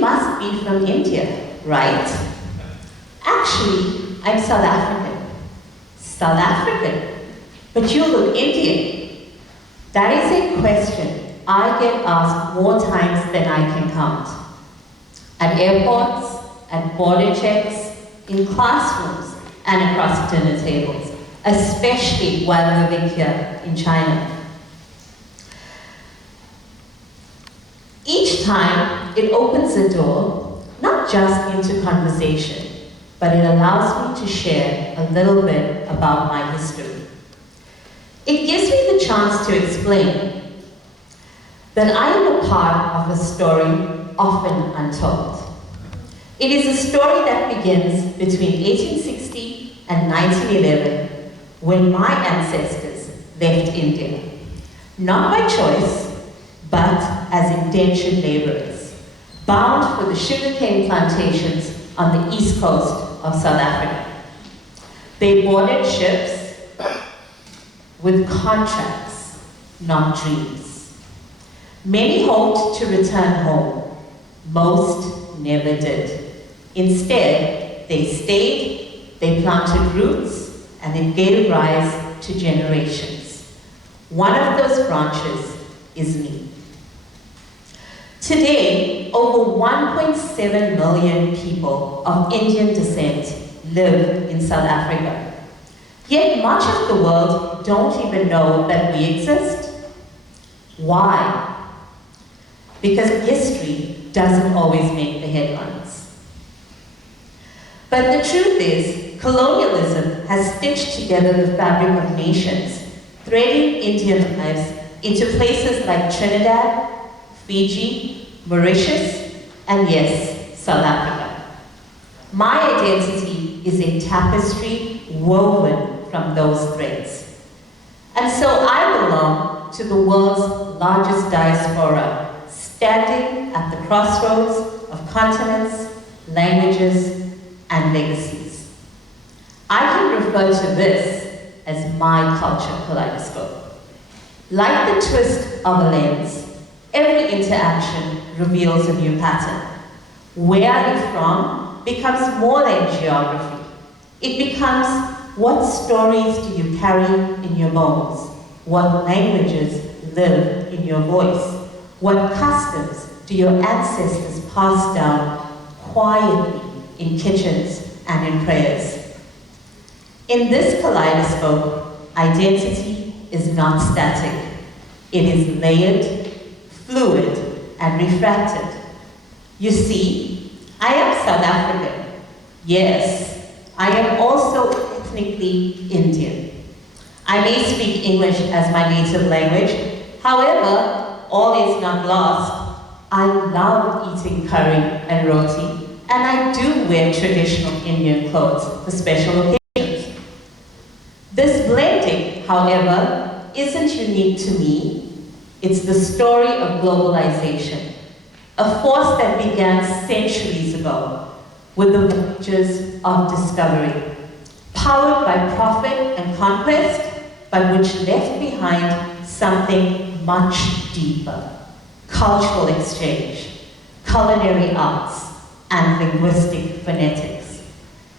must be from India, right? Actually, I'm South African. South African? But you look Indian. That is a question I get asked more times than I can count. At airports, at border checks, in classrooms, and across dinner tables, especially while living here in China. Each time, it opens the door, not just into conversation, but it allows me to share a little bit about my history. It gives me the chance to explain that I am a part of a story often untold. It is a story that begins between 1860 and 1911, when my ancestors left India, not by choice, but as indentured laborers, bound for the sugarcane plantations on the east coast of South Africa. They boarded ships with contracts, not dreams. Many hoped to return home. Most never did. Instead, they stayed, they planted roots, and they gave rise to generations. One of those branches is me. Today, over 1.7 million people of Indian descent live in South Africa. Yet much of the world don't even know that we exist. Why? Because history doesn't always make the headlines. But the truth is, colonialism has stitched together the fabric of nations, threading Indian lives into places like Trinidad, Fiji, Mauritius, and yes, South Africa. My identity is a tapestry woven from those threads. And so I belong to the world's largest diaspora, standing at the crossroads of continents, languages, and legacies. I can refer to this as my culture kaleidoscope. Like the twist of a lens, every interaction reveals a new pattern. Where are you from becomes more than geography. It becomes, what stories do you carry in your bones? What languages live in your voice? What customs do your ancestors pass down quietly in kitchens and in prayers? In this kaleidoscope, identity is not static. It is layered, fluid, and refracted. You see, I am South African. Yes, I am also ethnically Indian. I may speak English as my native language. However, all is not lost. I love eating curry and roti, and I do wear traditional Indian clothes for special occasions. This blending, however, isn't unique to me. It's the story of globalization, a force that began centuries ago with the voyages of discovery, powered by profit and conquest, but which left behind something much deeper: cultural exchange, culinary arts, and linguistic phonetics.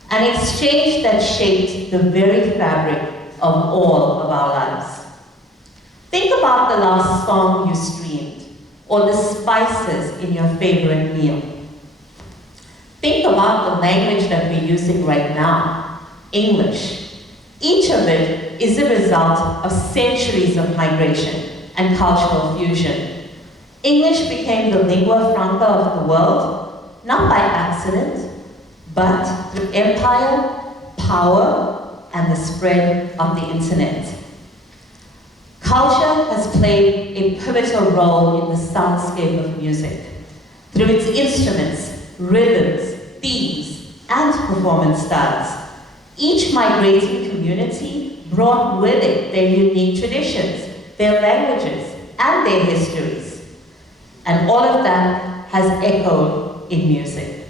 An exchange that shaped the very fabric of all of our lives. Think about the last song you streamed, or the spices in your favorite meal. Think about the language that we're using right now, English. Each of it is a result of centuries of migration and cultural fusion. English became the lingua franca of the world, not by accident, but through empire, power, and the spread of the internet. Culture has played a pivotal role in the soundscape of music, through its instruments, rhythms, themes, and performance styles. Each migrating community brought with it their unique traditions, their languages, and their histories. And all of that has echoed in music.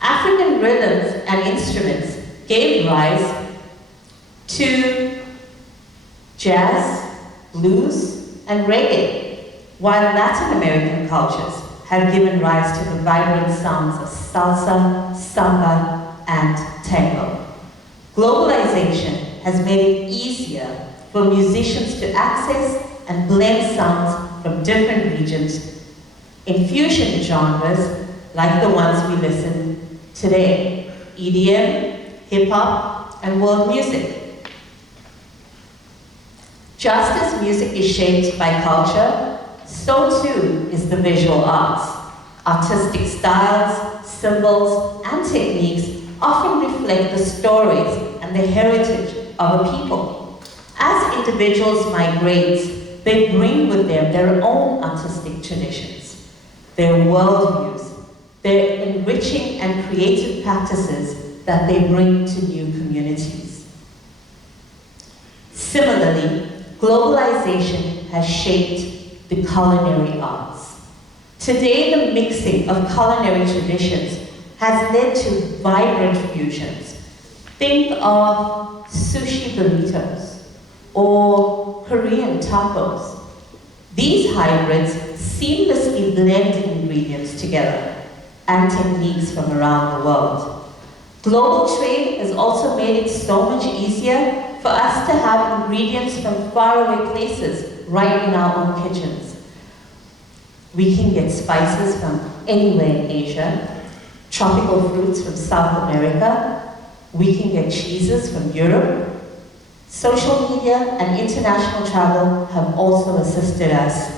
African rhythms and instruments gave rise to jazz, blues, and reggae, while Latin American cultures have given rise to the vibrant sounds of salsa, samba, and tango. Globalization has made it easier for musicians to access and blend sounds from different regions in fusion genres like the ones we listen today: EDM, hip-hop, and world music. Just as music is shaped by culture, so too is the visual arts. Artistic styles, symbols, and techniques often reflect the stories and the heritage of a people. As individuals migrate, they bring with them their own artistic traditions, their worldviews, their enriching and creative practices that they bring to new communities. Similarly, globalization has shaped the culinary arts. Today, the mixing of culinary traditions has led to vibrant fusions. Think of sushi burritos or Korean tacos. These hybrids seamlessly blend ingredients together and techniques from around the world. Global trade has also made it so much easier for us to have ingredients from faraway places right in our own kitchens. We can get spices from anywhere in Asia, tropical fruits from South America. We can get cheeses from Europe. Social media and international travel have also assisted us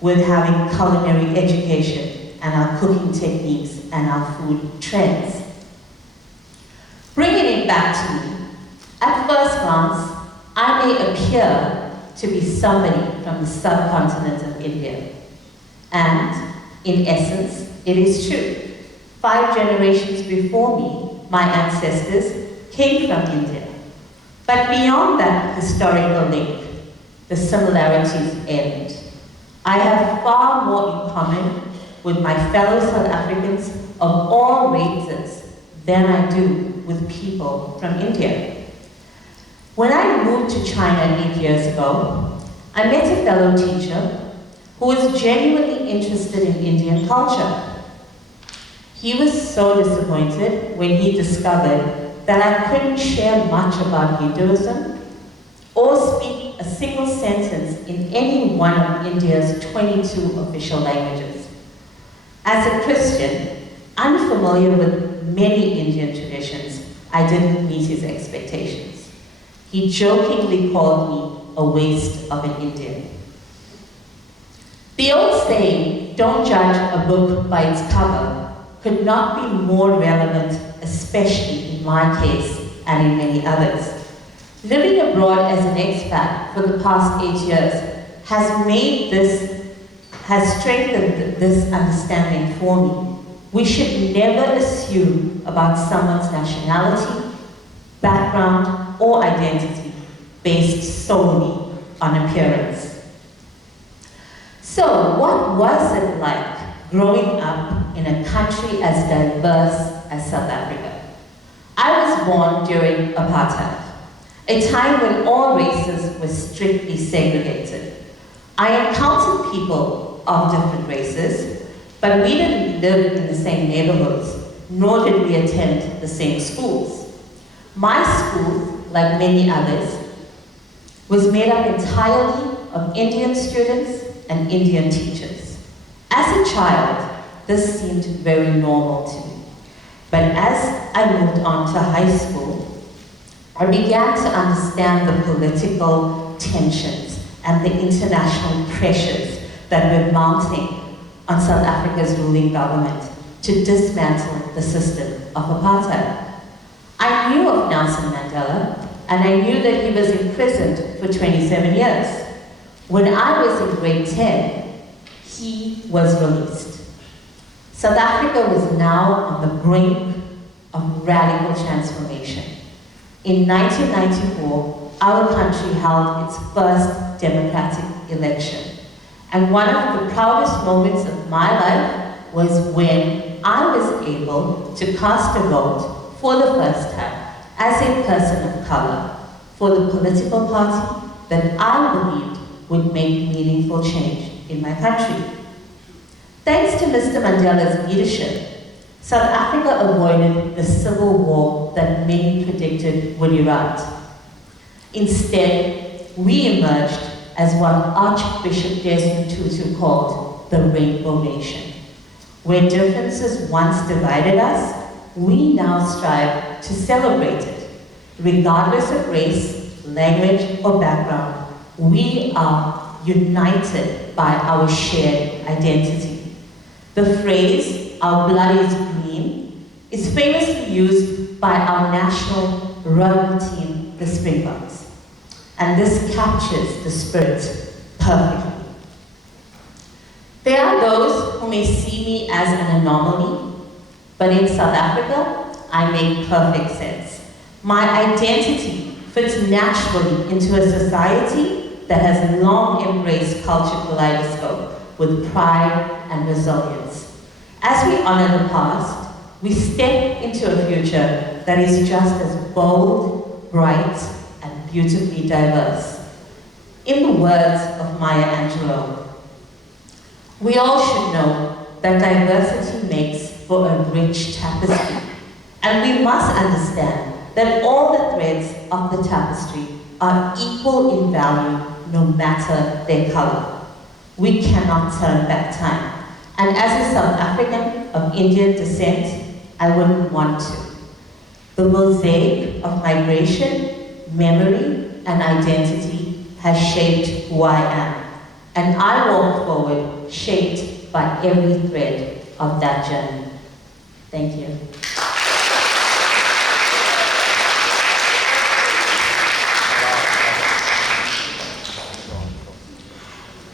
with having culinary education and our cooking techniques and our food trends. Bringing it back to me, at first glance, I may appear to be somebody from the subcontinent of India. And, in essence, it is true. 5 generations before me, my ancestors came from India. But beyond that historical link, the similarities end. I have far more in common with my fellow South Africans of all races than I do with people from India. When I moved to China 8 years ago, I met a fellow teacher who was genuinely interested in Indian culture. He was so disappointed when he discovered that I couldn't share much about Hinduism or speak a single sentence in any one of India's 22 official languages. As a Christian, unfamiliar with many Indian traditions, I didn't meet his expectations. He jokingly called me a waste of an Indian. The old saying, "Don't judge a book by its cover," could not be more relevant, especially in my case and in many others. Living abroad as an expat for the past 8 years has strengthened this understanding for me. We should never assume about someone's nationality, background, or identity based solely on appearance. So, what was it like growing up in a country as diverse as South Africa? I was born during apartheid, a time when all races were strictly segregated. I encountered people of different races, but we didn't live in the same neighborhoods, nor did we attend the same schools. My school, like many others, was made up entirely of Indian students and Indian teachers. As a child, this seemed very normal to me. But as I moved on to high school, I began to understand the political tensions and the international pressures that were mounting on South Africa's ruling government to dismantle the system of apartheid. I knew of Nelson Mandela, and I knew that he was imprisoned for 27 years. When I was in grade 10, he was released. South Africa was now on the brink of radical transformation. In 1994, our country held its first democratic election. And one of the proudest moments of my life was when I was able to cast a vote for the first time as a person of color for the political party that I believed would make meaningful change in my country. Thanks to Mr. Mandela's leadership, South Africa avoided the civil war that many predicted would erupt. Instead, we emerged as what Archbishop Desmond Tutu called the Rainbow Nation. Where differences once divided us, we now strive to celebrate it. Regardless of race, language, or background, we are united by our shared identity. The phrase, "our blood is green," is famously used by our national rugby team, the Springboks. And this captures the spirit perfectly. There are those who may see me as an anomaly, but in South Africa, I make perfect sense. My identity fits naturally into a society that has long embraced culture kaleidoscope with pride and resilience. As we honor the past, we step into a future that is just as bold, bright, and beautifully diverse. In the words of Maya Angelou, we all should know that diversity makes for a rich tapestry, and we must understand that all the threads of the tapestry are equal in value no matter their color. We cannot turn back time, and as a South African of Indian descent, I wouldn't want to. The mosaic of migration, memory, and identity has shaped who I am, and I walk forward shaped by every thread of that journey. Thank you.